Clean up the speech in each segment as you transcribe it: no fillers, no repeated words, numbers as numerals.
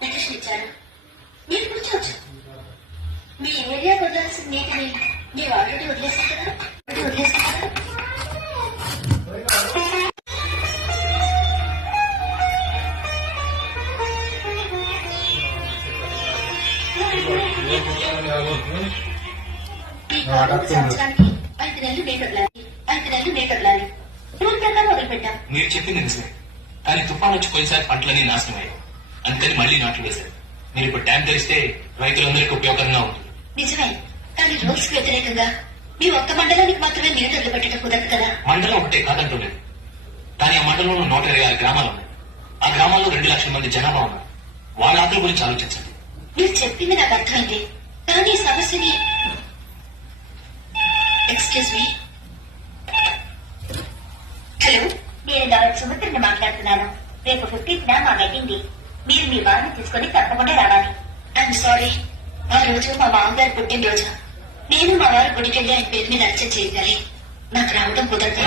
Petition ఇచ్చారు. మీరు కూర్చోవచ్చు. మీ ఏరియా వదలాల్సిన నీటిని మీరు ఆల్రెడీ వదిలేసారు కదా. సంవత్సరానికి 5 నెలలు నీటి వదలాలి. రూల్ ప్రకారం వదిలిపెట్టాం. మీరు చెప్పింది నిజమే, కానీ తుఫాన్ వచ్చి పోయినసారి పంటలన్నీ నాశనం అయ్యాయి. అందుకని మళ్లీ నాట్లు వేశారు. మీరు ఇప్పుడు ట్యాంక్ తెరిస్తే రైతులందరికీ ఉపయోగకరంగా ఉంటుంది. నిజమే, కానీ రూల్స్ కి వ్యతిరేకంగా మీ ఒక్క మండలానికి మాత్రమే నీరు వదిలిపెట్టడం కుదరదు కదా. మండలం ఒకటే కాదంటూలేదు, కానీ ఆ మండలంలో 126 గ్రామాలు ఉన్నాయి. ఆ గ్రామాల్లో 2 లక్షల మంది జనాభా ఉన్నారు. వాళ్ళ ఆటల గురించి ఆలోచించండి. మీరు చెప్పింది నాకు అర్థమైంది, కానీ సమస్యని ఎక్స్క్యూజ్ మీ. హలో, నేను డాక్టర్ సుమిత్రని మాట్లాడుతున్నాను. రేపు 15th మా వెడ్డింగ్. మీరు మీ వారిని తీసుకుని తప్పకుండా రావాలి. ఐఎమ్ సారీ, ఆ రోజు మా మామగారు పుట్టినరోజు. నేను మా వారు గుడికెళ్ళి ఆయన పేరు మీద అర్చన చేయాలి. నాకు రావడం కుదరదు.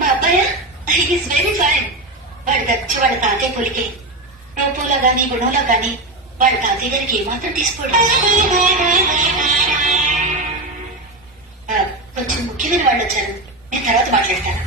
మా అబ్బాయా? Is very fine. వాడు వచ్చి వాళ్ళ తాతయ్య పులికే. రూపంలో గాని గుణంలో గాని వాళ్ళ తాతయ్య గారికి ఏమాత్రం తీసుకోవడం. కొంచెం ముఖ్యమైన వాళ్ళు వచ్చారు, నేను తర్వాత మాట్లాడతాను.